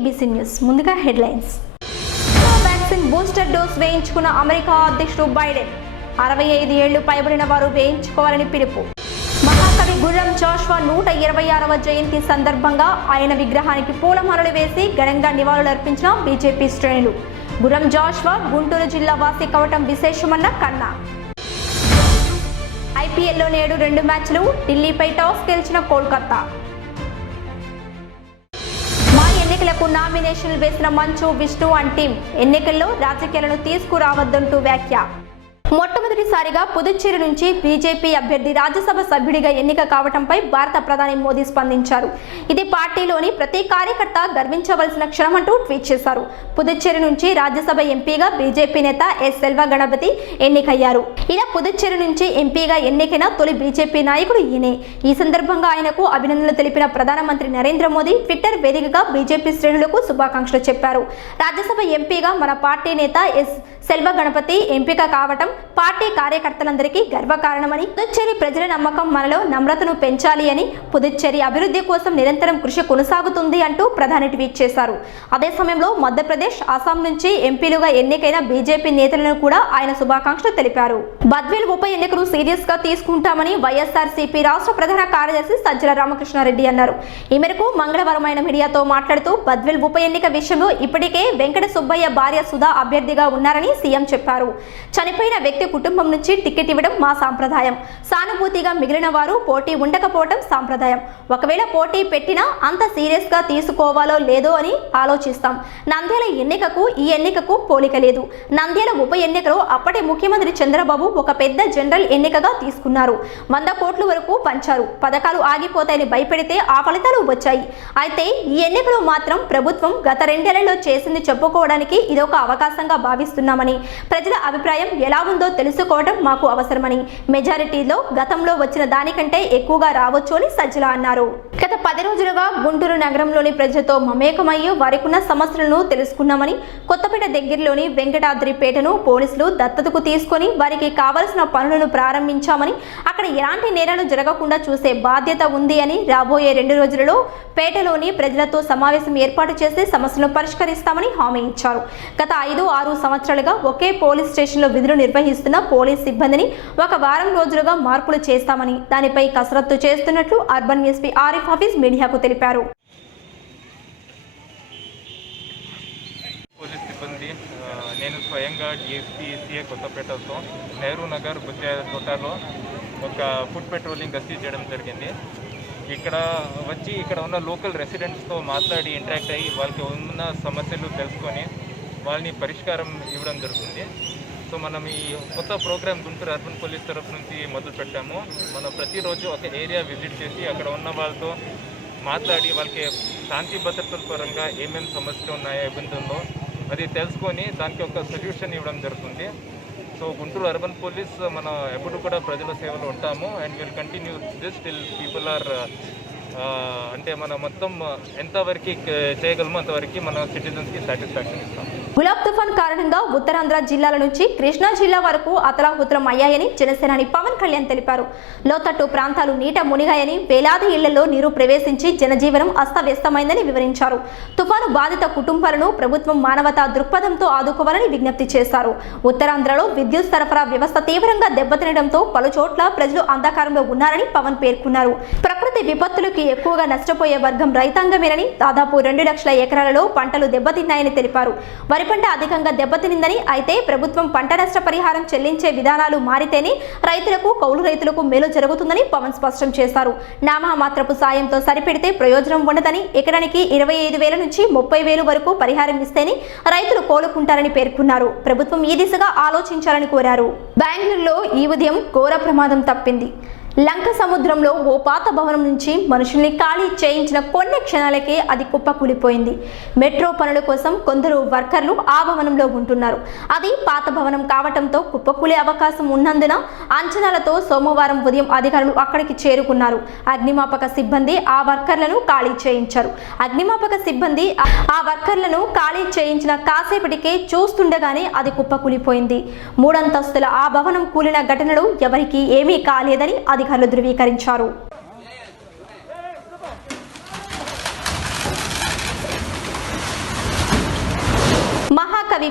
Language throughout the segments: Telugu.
ABC news. ముందుగా హెడ్లైన్స్. వ్యాక్సిన్ బూస్టర్ డోస్ వేయించుకున్న అమెరికా అధ్యక్షుడు బైడెన్ 65 ఏళ్లు పైబడిన వారు వేయించుకోవాలని పిలుపు. మహాకవి గుర్రం జాషువా 126వ జయంతి సందర్భంగా ఆయన విగ్రహానికి పూలమాలలు వేసి ఘనంగా నివాళులర్పించిన బీజేపీ శ్రేణులు. గుర్రం జాషువా గుంటూరు జిల్లా వాసి కావటం విశేషమన్న కన్నా. ఐపీఎల్లో నేడు 2 మ్యాచ్లు. ఢిల్లీపై టాస్ గెలిచిన కోల్కతా. ఎన్నికలకు నామినేషన్లు వేసిన మంచు, విష్ణు అండ్ టీం ఎన్నికల్లో రాజకీయాలను తీసుకురావద్దంటూ వ్యాఖ్య. మొట్టమొదటిసారిగా పుదుచ్చేరి నుంచి బీజేపీ అభ్యర్థి రాజ్యసభ సభ్యుడిగా ఎన్నిక కావడంపై భారత ప్రధాని మోదీ స్పందించారు. ఇది పార్టీలోని ప్రతి కార్యకర్త గర్వించవలసిన క్షణమంటూ ట్వీట్ చేశారు. పుదుచ్చేరి నుంచి రాజ్యసభ ఎంపీగా బీజేపీ నేత ఎస్ సెల్వ గణపతి ఎన్నికయ్యారు. ఇలా పుదుచ్చేరి నుంచి ఎంపీగా ఎన్నికైన తొలి బీజేపీ నాయకుడు ఈయనే. ఈ సందర్భంగా ఆయనకు అభినందనలు తెలిపిన ప్రధానమంత్రి నరేంద్ర మోదీ ట్విట్టర్ వేదికగా బీజేపీ శ్రేణులకు శుభాకాంక్షలు చెప్పారు. రాజ్యసభ ఎంపీగా మన పార్టీ నేత ఎస్ సెల్వ గణపతి ఎంపిక కావటం పార్టీ కార్యకర్తలందరికీ గర్వకారణమని, పుదుచ్చేరి ప్రజల నమ్మకం మనలో నమ్రతను పెంచాలి అని, పుదుచ్చేరి అభివృద్ధి కోసం నిరంతరం కృషి కొనసాగుతుంది అంటూ ప్రధాని ట్వీట్ చేశారు. అదే సమయంలో మధ్యప్రదేశ్, అస్సాం నుంచి ఎంపీలుగా ఎన్నికైన బీజేపీ నేతలను కూడా ఆయన శుభాకాంక్షలు తెలిపారు. బద్వేల్ ఉప ఎన్నికను సీరియస్ గా తీసుకుంటామని వైఎస్ఆర్సీపీ రాష్ట్ర ప్రధాన కార్యదర్శి సజ్జల రామకృష్ణారెడ్డి అన్నారు. ఈ మేరకు మంగళవారం ఆయన మీడియాతో మాట్లాడుతూ బద్వేల్ ఉప ఎన్నిక విషయంలో ఇప్పటికే వెంకట సుబ్బయ్య భార్య సుధా అభ్యర్థిగా ఉన్నారని సీఎం చెప్పారు. చనిపోయిన వ్యక్తి కుటుంబం నుంచి టికెట్ ఇవ్వడం మా సాంప్రదాయం. సానుభూతిగా మిగిలిన వారు పోటీ ఉండకపోవడం సాంప్రదాయం. ఒకవేళ పోటీ పెట్టినా అంత సీరియస్ గా తీసుకోవాలో లేదో అని ఆలోచిస్తాం. నంద్యాల ఎన్నికకు ఈ ఎన్నికకు పోలిక లేదు. నంద్యాల ఉప ఎన్నికలో అప్పటి ముఖ్యమంత్రి చంద్రబాబు ఒక పెద్ద జనరల్ ఎన్నికగా తీసుకున్నారు. 100 కోట్ల వరకు పంచారు. పథకాలు ఆగిపోతాయని భయపెడితే ఆ ఫలితాలు వచ్చాయి. అయితే ఈ ఎన్నికలో మాత్రం ప్రభుత్వం గత 2 ఏళ్లలో చేసింది చెప్పుకోవడానికి ఇదొక అవకాశంగా భావిస్తున్నామని, ప్రజల అభిప్రాయం ఎలా ఉందో తెలుసుకోవడం మాకు అవసరమని, మెజారిటీలో గతంలో వచ్చిన దానికంటే ఎక్కువగా రావచ్చు అని సజ్జల అన్నారు. గత 10 రోజులుగా గుంటూరు నగరంలోని ప్రజలతో మమేకమయ్యి వారికున్న సమస్యలను తెలుసుకున్నామని, కొత్తపేట దగ్గరలోని వెంకటాద్రిపేటను పోలీసులు దత్తతకు తీసుకొని వారికి కావలసిన పనులను ప్రారంభించామని, అక్కడ ఎలాంటి నేరాలు జరగకుండా చూసే బాధ్యత ఉంది అని, రాబోయే 2 రోజులలో పేటలోని ప్రజలతో సమావేశం ఏర్పాటు చేసి సమస్యలను పరిష్కరిస్తామని హామీ ఇచ్చారు. గత 5-6 సంవత్సరాలుగా ఒకే పోలీస్ స్టేషన్లో విధులు నిర్వహిస్తున్న పోలీస్ సిబ్బందిని ఒక వారం రోజులుగా మార్పులు చేస్తామని, దానిపై కసరత్తు చేస్తున్నట్లు అర్బన్ ఎస్పీ ఆరిఫ్ హఫీజ్ మీడియాకు తెలిపారు. పోలీస్ సిబ్బంది నేను స్వయంగా డిఎస్పీ సిఏ కొత్తపేటతో నెహ్రూ నగర్ తోటలో ఒక ఫుడ్ పెట్రోలింగ్ గస్తీ చేయడం జరిగింది. ఇక్కడ ఉన్న లోకల్ రెసిడెంట్స్తో మాట్లాడి ఇంటరాక్ట్ అయ్యి వాళ్ళకి ఉన్న సమస్యలు తెలుసుకొని వాళ్ళని పరిష్కారం ఇవ్వడం జరుగుతుంది. సో మనం ఈ కొత్త ప్రోగ్రామ్ గుంటూరు అర్బన్ పోలీస్ తరఫు నుంచి మొదలు పెట్టాము. మనం ప్రతిరోజు ఒక ఏరియా విజిట్ చేసి అక్కడ ఉన్న వాళ్ళతో మాట్లాడి వాళ్ళకి శాంతి భద్రతల పరంగా ఏమేమి సమస్యలు ఉన్నాయో, ఇబ్బందుల్లో అది తెలుసుకొని దానికి ఒక సొల్యూషన్ ఇవ్వడం జరుగుతుంది. సో గుంటూరు అర్బన్ పోలీస్ మనం ఎప్పుడు కూడా ప్రజల సేవలో ఉంటాము and will continue this till people are అంటే మనం మొత్తం ఎంతవరకు చేయగలమో అంతవరకు మన సిటిజన్స్కి సాటిస్ఫాక్షన్ ఇస్తాం. గులాబ్ తుఫాన్ కారణంగా ఉత్తరాంధ్ర జిల్లాల నుంచి కృష్ణా జిల్లా వరకు అతలాకుతలం అయ్యాయని జనసేనాని పవన్ కళ్యాణ్ తెలిపారు. లోతట్టు ప్రాంతాలు నీట మునిగాయని, వేలాది ఇళ్లలో నీరు ప్రవేశించి జనజీవనం అస్తవ్యస్తమైందని వివరించారు. తుఫాను బాధిత కుటుంబాలను ప్రభుత్వం మానవతా దృక్పథంతో ఆదుకోవాలని విజ్ఞప్తి చేశారు. ఉత్తరాంధ్రలో విద్యుత్ సరఫరా వ్యవస్థ తీవ్రంగా దెబ్బతినడంతో పలు చోట్ల ప్రజలు అంధకారంలో ఉన్నారని పవన్ పేర్కొన్నారు. ప్రకృతి విపత్తులకి ఎక్కువగా నష్టపోయే వర్గం రైతాంగమేనని, దాదాపు 2 లక్షల ఎకరాలలో పంటలు దెబ్బతిన్నాయని తెలిపారు. వరి పంట అధికంగా దెబ్బతినిందని, అయితే ప్రభుత్వం పంట నష్ట పరిహారం చెల్లించే విధానాలు మారితేనే రైతులకు, కౌలు రైతులకు మేలు జరుగుతుందని పవన్ స్పష్టం చేశారు. నామమాత్రపు సాయంతో సరిపెడితే ప్రయోజనం ఉండదని, ఎకరానికి 25,000 నుంచి 30,000 వరకు పరిహారం ఇస్తేనే రైతులు కోలుకుంటారని పేర్కొన్నారు. ప్రభుత్వం ఈ దిశగా ఆలోచించాలని కోరారు. బెంగళూరులో ఈ ఉదయం ఘోర ప్రమాదం తప్పింది. లంక సముద్రంలో ఓ పాత భవనం నుంచి మనుషుల్ని ఖాళీ చేయించిన కొన్ని క్షణాలకే అది కుప్పకూలిపోయింది. మెట్రో పనుల కోసం కొందరు వర్కర్లు ఆ భవనంలో ఉంటున్నారు. అది పాత భవనం కావడంతో కుప్పకూలే అవకాశం ఉన్నందున అంచనాలతో సోమవారం ఉదయం అధికారులు అక్కడికి చేరుకున్నారు. అగ్నిమాపక సిబ్బంది ఆ వర్కర్లను ఖాళీ చేయించారు. అగ్నిమాపక సిబ్బంది ఆ వర్కర్లను ఖాళీ చేయించిన కాసేపటికే చూస్తుండగానే అది కుప్పకూలిపోయింది. 3 అంతస్తుల ఆ భవనం కూలిన ఘటనలో ఎవరికీ ఏమీ కాలేదని అధికారులు ధృవీకరించారు.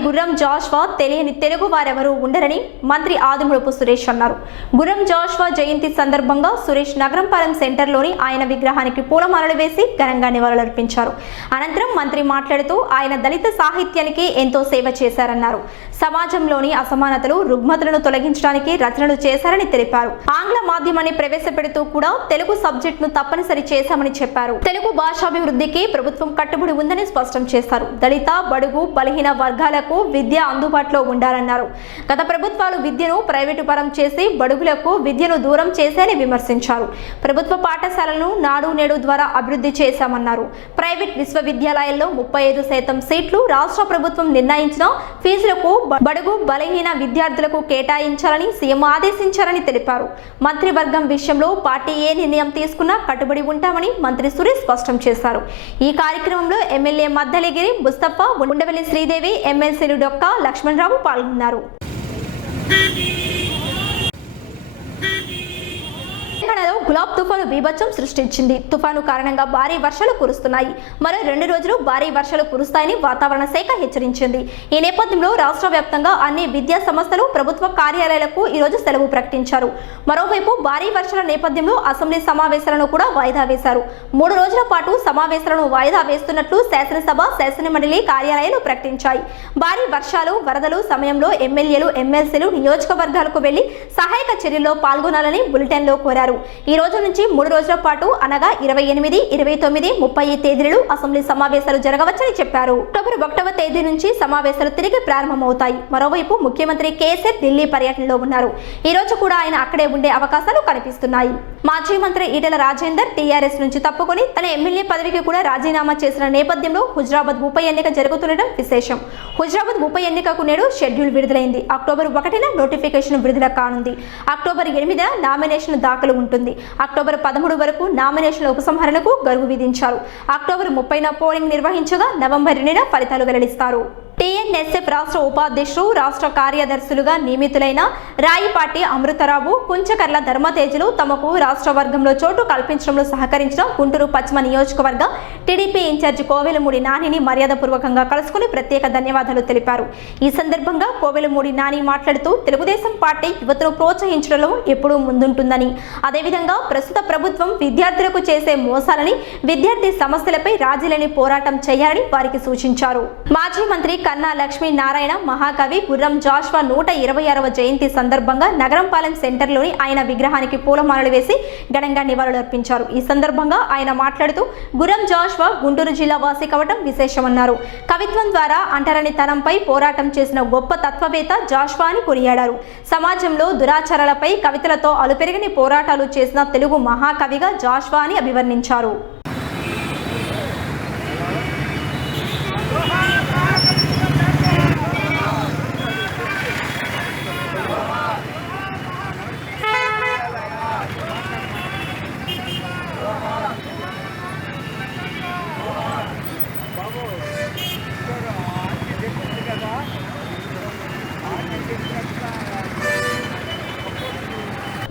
గుర్రం జాషువా తెలియని తెలుగు వారెవరూ ఉండరని మంత్రి ఆదిమూలపు సురేష్ అన్నారు. గుర్రం జాషువా జయంతి సందర్భంగా సురేష్ నగరంపాలెం సెంటర్లోని ఆయన విగ్రహానికి పూలమాలలు వేసి ఘనంగా నివాళులర్పించారు. అనంతరం మంత్రి మాట్లాడుతూ ఆయన దళిత సాహిత్యానికి ఎంతో సేవ చేశారన్నారు. సమాజంలోని అసమానతలు, రుగ్మతలను తొలగించడానికి రచనలు చేశారని తెలిపారు. ఆంగ్ల మాధ్యమాన్ని ప్రవేశపెడుతూ కూడా తెలుగు సబ్జెక్టును తప్పనిసరి చేశామని చెప్పారు. తెలుగు భాషాభివృద్ధికి ప్రభుత్వం కట్టుబడి ఉందని స్పష్టం చేశారు. దళిత, బడుగు, బలహీన వర్గాలకు విద్య అందుబాటులో ఉండాలన్నారు. గత ప్రభుత్వాలు విద్యను ప్రైవేటు పరం చేసి బడుగులకు విద్యను దూరం చేశారని విమర్శించారు. ప్రభుత్వ పాఠశాలలను నాడు నేడు ద్వారా అభివృద్ధి చేశామన్నారు. ప్రైవేట్ విశ్వవిద్యాలయాల్లో 35% సీట్లు రాష్ట్ర ప్రభుత్వం నిర్ణయించిన ఫీజులకు బడుగు, బలహీన విద్యార్థులకు కేటాయించాలని సీఎం ఆదేశించారని తెలిపారు. మంత్రివర్గం విషయంలో పార్టీ ఏ నిర్ణయం తీసుకున్నా కట్టుబడి ఉంటామని మంత్రి సురేష్ స్పష్టం చేశారు. ఈ కార్యక్రమంలో ఎమ్మెల్యే మద్దలిగిరి ముస్తఫా, ఉండవల్లి శ్రీదేవి, ఎమ్మెల్సీలు డొక్కా లక్ష్మణరావు పాల్గొన్నారు. తెలంగాణలో గులాబ్ తుఫాను బీభత్సం సృష్టించింది. తుఫాను కారణంగా భారీ వర్షాలు కురుస్తున్నాయి. మరో 2 రోజులు భారీ వర్షాలు కురుస్తాయని వాతావరణ శాఖ హెచ్చరించింది. ఈ నేపథ్యంలో రాష్ట్ర వ్యాప్తంగా అన్ని విద్యా సంస్థలు, ప్రభుత్వ కార్యాలయాలకు ఈరోజు సెలవు ప్రకటించారు. మరోవైపు భారీ వర్షాల నేపథ్యంలో అసెంబ్లీ సమావేశాలను కూడా వాయిదా వేశారు. 3 రోజుల పాటు సమావేశాలను వాయిదా వేస్తున్నట్లు శాసనసభ, శాసనమండలి కార్యాలయాలు ప్రకటించాయి. భారీ వర్షాలు, వరదలు సమయంలో ఎమ్మెల్యేలు, ఎమ్మెల్సీలు నియోజకవర్గాలకు వెళ్లి సహాయక చర్యల్లో పాల్గొనాలని బులెటిన్లో కోరారు. ఈ రోజు నుంచి 3 రోజుల పాటు అనగా 28, 29, 30 తేదీలలో అసెంబ్లీ సమావేశాలు జరగవచ్చని చెప్పారు. అక్టోబర్ 1వ తేదీ నుంచి సమావేశాలు తిరిగి ప్రారంభమవుతాయి. మరోవైపు ముఖ్యమంత్రి కేసీఆర్ ఢిల్లీ పర్యటనలో ఉన్నారు. ఈ రోజు కూడా ఆయన అక్కడే ఉండే అవకాశాలు కనిపిస్తున్నాయి. మాజీ మంత్రి ఈటెల రాజేందర్ టీఆర్ఎస్ నుంచి తప్పుకొని తన ఎమ్మెల్యే పదవికి కూడా రాజీనామా చేసిన నేపథ్యంలో హుజరాబాద్ ఉప ఎన్నిక జరుగుతుండటం విశేషం. హుజరాబాద్ ఉప ఎన్నికకు నేడు షెడ్యూల్ విడుదలైంది. అక్టోబర్ 1న నోటిఫికేషన్ విడుదల కానుంది. అక్టోబర్ 8న నామినేషన్ దాఖలు ఉంటుంది. అక్టోబర్ 13 వరకు నామినేషన్ల ఉపసంహరణకు గడువు విధించారు. అక్టోబర్ 30న పోలింగ్ నిర్వహించగా నవంబర్ 2న ఫలితాలు వెల్లడిస్తారు. టీఎన్ఎస్ఎఫ్ రాష్ట్ర ఉపాధ్యక్షులు, రాష్ట్ర కార్యదర్శులుగా నియమితులైన రాయిపాటి అమృతరావు, కుంచకర్ల ధర్మతేజులు తమకు రాష్ట్ర వర్గంలో చోటు కల్పించడంలో సహకరించిన గుంటూరు పశ్చిమ నియోజకవర్గ టీడీపీ ఇన్ఛార్జి కోవెలమూడి నానిని మర్యాదపూర్వకంగా కలుసుకుని ప్రత్యేక ధన్యవాదాలు తెలిపారు. ఈ సందర్భంగా కోవెలమూడి నాని మాట్లాడుతూ తెలుగుదేశం పార్టీ యువతను ప్రోత్సహించడంలో ఎప్పుడూ ముందుంటుందని, అదేవిధంగా ప్రస్తుత ప్రభుత్వం విద్యార్థులకు చేసే మోసాలని, విద్యార్థి సమస్యలపై రాజీలేని పోరాటం చేయాలని వారికి సూచించారు. మాజీ మంత్రి కన్నా లక్ష్మీ నారాయణ మహాకవి గుర్రం జాషువా 126వ జయంతి సందర్భంగా నగరంపాలెం సెంటర్లోని ఆయన విగ్రహానికి పూలమాలలు వేసి ఘనంగా నివాళులర్పించారు. ఈ సందర్భంగా ఆయన మాట్లాడుతూ గుర్రం జాషువా గుంటూరు జిల్లా వాసి కావడం విశేషమన్నారు. కవిత్వం ద్వారా అంటరానితనంపై పోరాటం చేసిన గొప్ప తత్వవేత్త జాషువా అని కొనియాడారు. సమాజంలో దురాచారాలపై కవితలతో అలుపెరగని పోరాటాలు చేసిన తెలుగు మహాకవిగా జాషువా అని అభివర్ణించారు.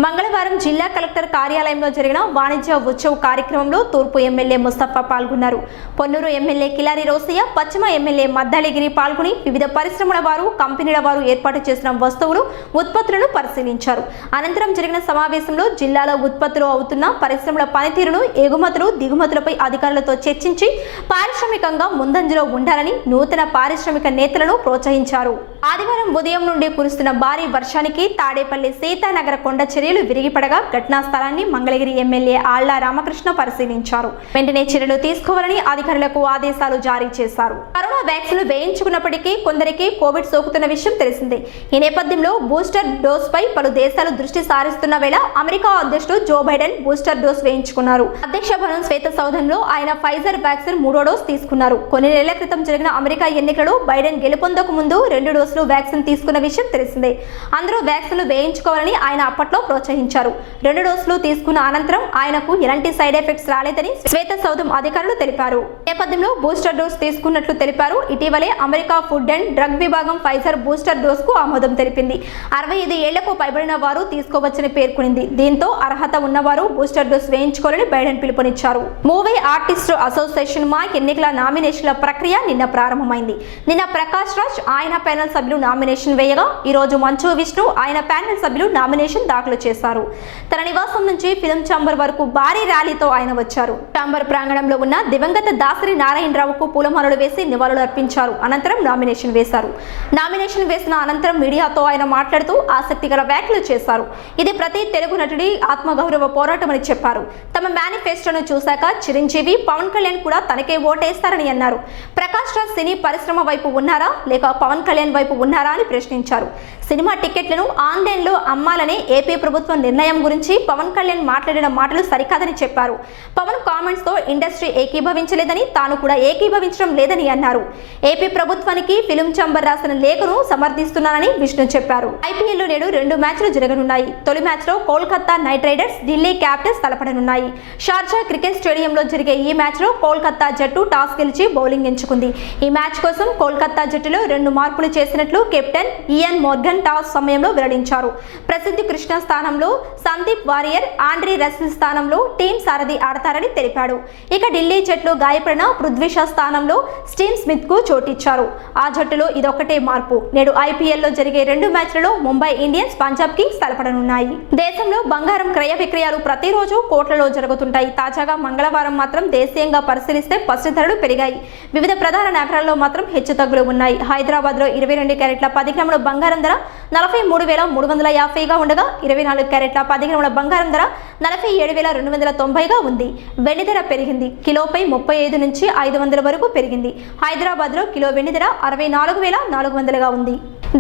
మంగళవారం జిల్లా కలెక్టర్ కార్యాలయంలో జరిగిన వాణిజ్య ఉత్సవ్ కార్యక్రమంలో తూర్పు ఎమ్మెల్యే ముస్తఫా పాల్గొన్నారు. పొన్నూరు ఎమ్మెల్యే కిలారి రోసయ్య, పశ్చిమ ఎమ్మెల్యే మద్దలిగిరి పాల్గొని వివిధ పరిశ్రమల వారు, కంపెనీల వారు ఏర్పాటు చేసిన వస్తువులు, ఉత్పత్తులను పరిశీలించారు. అనంతరం జరిగిన సమావేశంలో జిల్లాలో ఉత్పత్తులు అవుతున్న పరిశ్రమల పనితీరును, ఎగుమతులు, దిగుమతులపై అధికారులతో చర్చించి పారిశ్రామికంగా ముందంజలో ఉండాలని నూతన పారిశ్రామిక నేతలను ప్రోత్సహించారు. ఆదివారం ఉదయం నుండి కురుస్తున్న భారీ వర్షానికి తాడేపల్లి సీతానగర కొండ చర్యలు విరిగిపడగా ఘటనా స్థలాన్ని మంగళగిరి ఎమ్మెల్యే ఆళ్ల రామకృష్ణ పరిశీలించారు. వెంటనే చర్యలు తీసుకోవాలని అధికారులకు ఆదేశాలు జారీ చేశారు. కరోనా వ్యాక్సిన్ వేయించుకున్నప్పటికీ కొందరికి కోవిడ్ సోకుతున్న విషయం తెలిసిందే. ఈ నేపథ్యంలో బూస్టర్ డోస్ పై పలు దేశాలు దృష్టి సారిస్తున్న వేళ అమెరికా అధ్యక్షుడు జో బైడెన్ బూస్టర్ డోస్ వేయించుకున్నారు. అధ్యక్ష భవనం శ్వేత సౌధంలో ఆయన ఫైజర్ వ్యాక్సిన్ 3వ డోస్ తీసుకున్నారు. కొన్ని నెలల క్రితం జరిగిన అమెరికా ఎన్నికలలో బైడెన్ గెలుపొందక ముందు 2 డోసులు వ్యాక్సిన్ తీసుకున్న విషయం తెలిసిందే. అందరూ వ్యాక్సిన్లు వేయించుకోవాలని ఆయన అప్పట్లో ప్రోత్సహించారు. ఇచ్చారు. 2 డోసులు తీసుకున్న అనంతరం ఆయనకు ఎలాంటి సైడ్ ఎఫెక్ట్స్ రాలేదని శ్వేత సౌధం అధికారులు తెలిపారు. నేపథ్యంలో బూస్టర్ డోస్ తీసుకున్నట్లు తెలిపారు. ఇటీవలే అమెరికా ఫుడ్ అండ్ డ్రగ్ విభాగం ఫైజర్ బూస్టర్ డోస్ కు ఆమోదం తెలిపింది. 65 ఏళ్లకు పైబడిన వారు తీసుకోవచ్చని పేర్కొంది. దీంతో అర్హత ఉన్నవారు బూస్టర్ డోస్ వేయించుకోవాలని బైడెన్ పిలుపునిచ్చారు. మూవీ ఆర్టిస్టు అసోసియేషన్ మా ఎన్నికల నామినేషన్ల ప్రక్రియ నిన్న ప్రారంభమైంది. నిన్న ప్రకాష్ రాజ్ ఆయన ప్యానెల్ సభ్యులు నామినేషన్ వేయగా ఈ రోజు మంచు విష్ణు ఆయన ప్యానెల్ సభ్యులు నామినేషన్ దాఖలు చేశారు. తన నివాసం నుంచి ఫిల్మ్ ఛాంబర్ వరకు భారీ ర్యాలీతో ఆయన వచ్చారు. ఛాంబర్ ప్రాంగణంలో ఉన్న దివంగత దాసరి నారాయణరావుకు పూలమాలలు వేసి నివాళులు అర్పించారు. అనంతరం నామినేషన్ వేశారు. నామినేషన్ వేసిన అనంతరం మీడియాతో ఆయన మాట్లాడుతూ ఆసక్తికర వ్యాఖ్యలు చేశారు. ఇది ప్రతి తెలుగు నటుడి ఆత్మగౌరవ పోరాటమని చెప్పారు. తమ మేనిఫెస్టోను చూశాక చిరంజీవి, పవన్ కళ్యాణ్ కూడా తనకే ఓటేస్తారని అన్నారు. ప్రకాష్ రాజ్ సినీ పరిశ్రమ వైపు ఉన్నారా లేక పవన్ కళ్యాణ్ వైపు ఉన్నారా అని ప్రశ్నించారు. సినిమా టికెట్లను ఆన్లైన్లో అమ్మాలనే ఏపీ ప్రభుత్వం నిర్ణయం గురించి పవన్ కళ్యాణ్ మాట్లాడిన మాటలు సరికాదని చెప్పారు. పవన్ కామెంట్స్ తో ఇండస్ట్రీ ఏకీభవించలేదని, తాను కూడా ఏకీభవించడం లేదని అన్నారు. ఏపీ ప్రభుత్వానికి ఫిల్మ్ ఛాంబర్ రాసిన లేఖను సమర్థిస్తున్నానని విష్ణు చెప్పారు. ఐపీఎల్లో నేడు 2 మ్యాచ్లు జరగనున్నాయి. తొలి మ్యాచ్ లో Kolkata Knight Riders, Delhi Capitals తలపడనున్నాయి. షార్జా క్రికెట్ స్టేడియంలో జరిగే ఈ మ్యాచ్ లో కోల్కతా జట్టు టాస్ గెలిచి బౌలింగ్ ఎంచుకుంది. ఈ మ్యాచ్ కోసం కోల్కతా జట్టులో 2 మార్పులు చేసినట్లు కెప్టెన్ ఇయాన్ మోర్గన్ టాస్ సమయంలో వెల్లడించారు. ప్రసిద్ధి కృష్ణ స్థానంలో సందీప్ వారియర్, ఆండ్రీ రసిల్ స్థానంలో టీమ్ సారథి ఆడతారని తెలిపాడు. ఇక ఢిల్లీ జట్లు గాయపడిన పృథ్వీ షా స్థానంలో స్టీవ్ స్మిత్ కు చోటిచ్చారు. ఆ జట్టులో ఇదొక్కటే మార్పు. నేడు ఐపీఎల్లో జరిగే 2 మ్యాచ్లలో ముంబై ఇండియన్స్, పంజాబ్ కింగ్స్ తలపడనున్నాయి. దేశంలో బంగారం క్రయ విక్రయాలు ప్రతిరోజు కోట్లలో జరుగుతుంటాయి. తాజాగా మంగళవారం మాత్రం దేశీయంగా పరిశీలిస్తే పసిడి ధరలు పెరిగాయి. వివిధ ప్రధాన నగరాల్లో మాత్రం హెచ్చుతగ్గులు ఉన్నాయి. హైదరాబాద్ లో 22 క్యారెట్ల 10 గ్రాముల బంగారం ధర 43,350గా ఉండగా 24 క్యారెట్ల 10 గ్రాముల బంగారం ధర 47,290గా ఉంది. వెండి ధర పెరిగింది. కిలోపై 35 నుంచి 500 వరకు పెరిగింది. హైదరాబాద్ లో కిలో వెండి ధర 64,400గా ఉంది.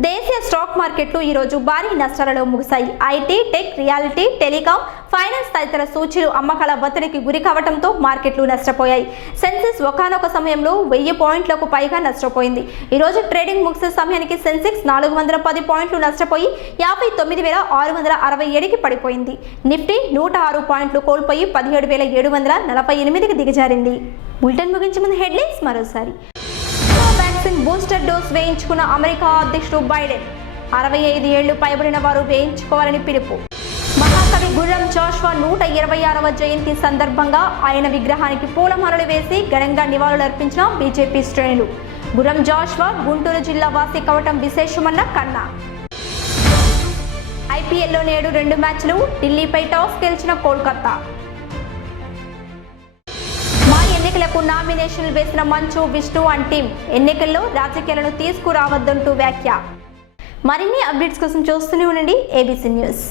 దేశీయ స్టాక్ మార్కెట్లు ఈ రోజు భారీ నష్టాలలో ముగిశాయి. IT, tech, reality, telecom, finance తదితర సూచీలు అమ్మకాల ఒత్తిడికి గురి కావడంతో మార్కెట్లు నష్టపోయాయి. సెన్సెక్స్ ఒకానొక సమయంలో 1000 పాయింట్లకు పైగా నష్టపోయింది. ఈ రోజు ట్రేడింగ్ ముగిసే సమయానికి సెన్సెక్స్ 410 పాయింట్లు నష్టపోయి 59,667కి పడిపోయింది. నిఫ్టీ 106 పాయింట్లు కోల్పోయి 17,748కి దిగజారింది. బులెటిన్ ముగించే ముందు హెడ్లైన్స్ మరోసారి. వ్యాక్సిన్ బూస్టర్ డోస్ వేయించుకున్న అమెరికా అధ్యక్షుడు బైడెన్. 65 ఏళ్లు పైబడిన వారు వేయించుకోవాలని పిలుపు. మహాకవి గుర్రం జాషువా 126వ జయంతి సందర్భంగా ఆయన విగ్రహానికి పూలమాలలు వేసి ఘనంగా నివాళులు అర్పించిన బీజేపీ శ్రేణులు. గుర్రం జాషువా గుంటూరు జిల్లా వాసి కావటం విశేషమన్న కన్నా. ఐపీఎల్లో నేడు 2 మ్యాచ్లు, ఢిల్లీపై టాస్ గెలిచిన కోల్కతా. మా ఎన్నికలకు నామినేషన్లు వేసిన మంచు విష్ణు అండ్ టీం ఎన్నికల్లో రాజకీయాలను తీసుకురావద్దంటూ వ్యాఖ్య. మరిన్ని అప్డేట్స్ కోసం చూస్తూనే ఉండండి ఏబీసీ న్యూస్.